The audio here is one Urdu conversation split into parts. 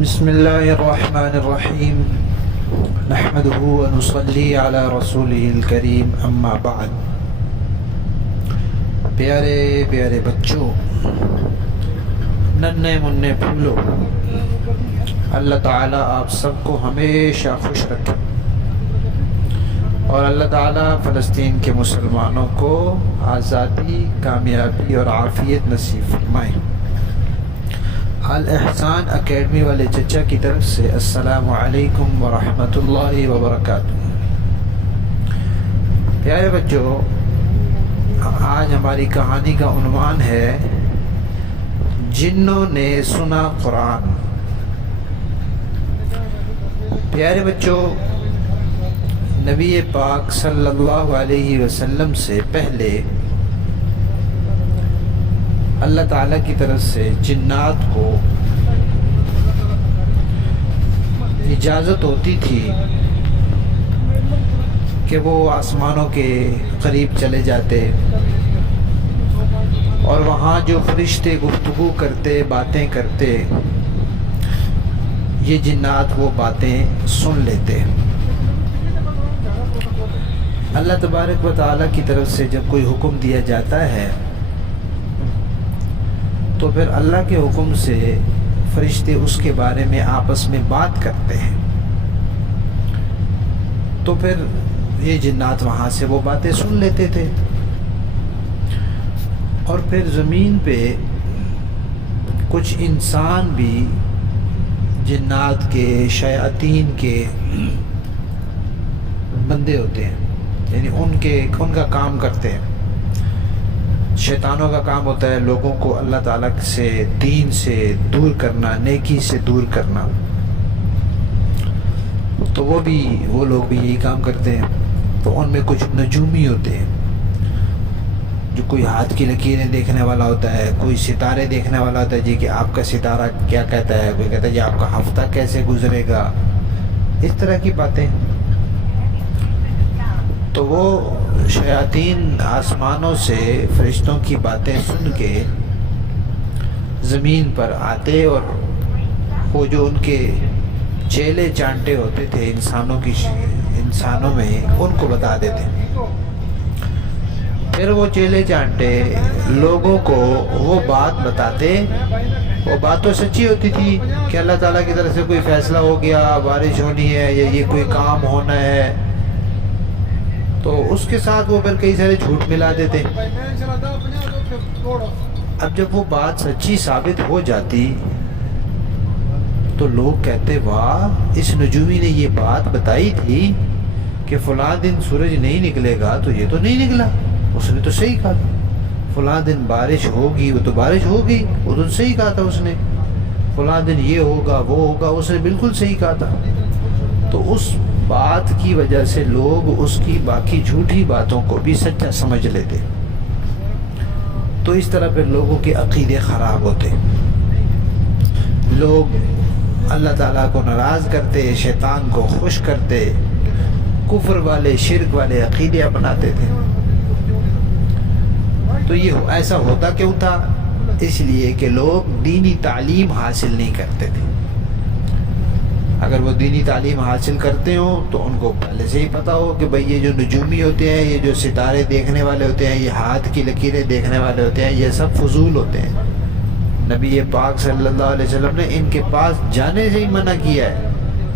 بسم اللہ الرحمن الرحیم نحمدہ ونصلی علی رسولہ الکریم اما بعد۔ پیارے پیارے بچوں، ننھے منھے پھولو، اللہ تعالیٰ آپ سب کو ہمیشہ خوش رکھے اور اللہ تعالیٰ فلسطین کے مسلمانوں کو آزادی، کامیابی اور عافیت نصیب فرمائے۔ الاحسان اکیڈمی والے چچا کی طرف سے السلام علیکم ورحمۃ اللہ وبرکاتہ۔ پیارے بچوں، آج ہماری کہانی کا عنوان ہے جنوں نے سنا قرآن۔ پیارے بچوں، نبی پاک صلی اللہ علیہ وسلم سے پہلے اللہ تعالیٰ کی طرف سے جنات کو اجازت ہوتی تھی کہ وہ آسمانوں کے قریب چلے جاتے اور وہاں جو فرشتے گفتگو کرتے، باتیں کرتے، یہ جنات وہ باتیں سن لیتے۔ اللہ تبارک و تعالیٰ کی طرف سے جب کوئی حکم دیا جاتا ہے تو پھر اللہ کے حکم سے فرشتے اس کے بارے میں آپس میں بات کرتے ہیں، تو پھر یہ جنات وہاں سے وہ باتیں سن لیتے تھے اور پھر زمین پہ کچھ انسان بھی جنات کے، شیاطین کے بندے ہوتے ہیں، یعنی ان کا کام کرتے ہیں۔ شیطانوں کا کام ہوتا ہے لوگوں کو اللہ تعالیٰ سے، دین سے دور کرنا، نیکی سے دور کرنا، تو وہ لوگ بھی یہی کام کرتے ہیں۔ تو ان میں کچھ نجومی ہوتے ہیں، جو کوئی ہاتھ کی لکیریں دیکھنے والا ہوتا ہے، کوئی ستارے دیکھنے والا ہوتا ہے، جی کہ آپ کا ستارہ کیا کہتا ہے، کوئی کہتا ہے جی آپ کا ہفتہ کیسے گزرے گا، اس طرح کی باتیں۔ تو وہ شیاطین آسمانوں سے فرشتوں کی باتیں سن کے زمین پر آتے اور وہ جو ان کے چیلے چانٹے ہوتے تھے انسانوں میں، ان کو بتا دیتے۔ پھر وہ چیلے چانٹے لوگوں کو وہ بات بتاتے، وہ بات تو سچی ہوتی تھی کہ اللہ تعالیٰ کی طرف سے کوئی فیصلہ ہو گیا، بارش ہونی ہے یا یہ کوئی کام ہونا ہے، تو اس کے ساتھ وہ پھر کئی سارے جھوٹ ملا دیتے۔ اب جب وہ بات سچی ثابت ہو جاتی تو لوگ کہتے واہ، اس نجومی نے یہ بات بتائی تھی کہ فلاں دن سورج نہیں نکلے گا، تو یہ تو نہیں نکلا، اس نے تو صحیح کہا تھا۔ فلاں دن بارش ہوگی، وہ تو بارش ہو گئی، وہ تو صحیح کہا تھا اس نے۔ فلاں دن یہ ہوگا، وہ ہوگا، اس نے بالکل صحیح کہا تھا۔ تو اس بات کی وجہ سے لوگ اس کی باقی جھوٹی باتوں کو بھی سچا سمجھ لیتے، تو اس طرح پھر لوگوں کے عقیدے خراب ہوتے، لوگ اللہ تعالیٰ کو ناراض کرتے، شیطان کو خوش کرتے، کفر والے، شرک والے عقیدے اپناتے تھے۔ تو یہ ایسا ہوتا کیوں تھا؟ اس لیے کہ لوگ دینی تعلیم حاصل نہیں کرتے تھے۔ اگر وہ دینی تعلیم حاصل کرتے ہوں تو ان کو پہلے سے ہی پتہ ہو کہ بھئی یہ جو نجومی ہوتے ہیں، یہ جو ستارے دیکھنے والے ہوتے ہیں، یہ ہاتھ کی لکیریں دیکھنے والے ہوتے ہیں، یہ سب فضول ہوتے ہیں۔ نبی پاک صلی اللہ علیہ وسلم نے ان کے پاس جانے سے ہی منع کیا ہے،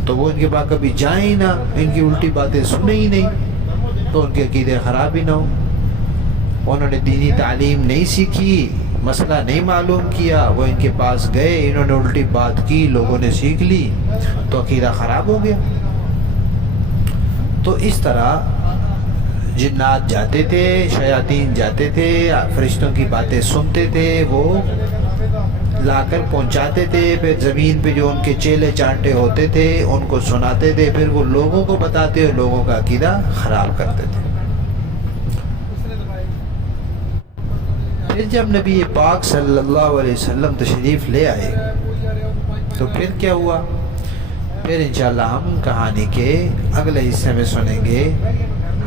تو وہ ان کے پاس کبھی جائیں ہی نہ، ان کی الٹی باتیں سنیں ہی نہیں، تو ان کے عقیدے خراب ہی نہ ہوں۔ انہوں نے دینی تعلیم نہیں سیکھی، مسئلہ نہیں معلوم کیا، وہ ان کے پاس گئے، انہوں نے الٹی بات کی، لوگوں نے سیکھ لی، تو عقیدہ خراب ہو گیا۔ تو اس طرح جنات جاتے تھے، شیاطین جاتے تھے، فرشتوں کی باتیں سنتے تھے، وہ لا کر پہنچاتے تھے، پھر زمین پہ جو ان کے چیلے چانٹے ہوتے تھے ان کو سناتے تھے، پھر وہ لوگوں کو بتاتے اور لوگوں کا عقیدہ خراب کرتے تھے۔ پھر جب نبی پاک صلی اللہ علیہ وسلم تشریف لے آئے تو پھر کیا ہوا؟ پھر انشاءاللہ ہم کہانی کے اگلے حصے میں سنیں گے۔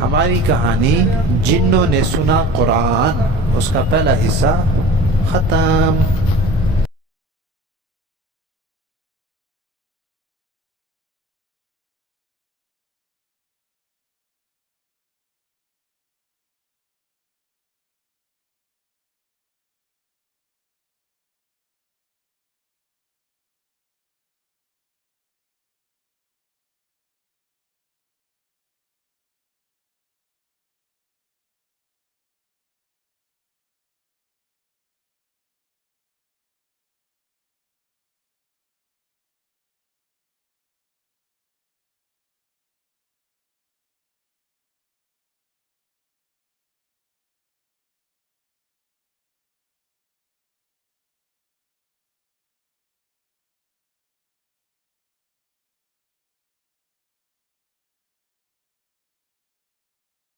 ہماری کہانی جنوں نے سنا قرآن، اس کا پہلا حصہ ختم۔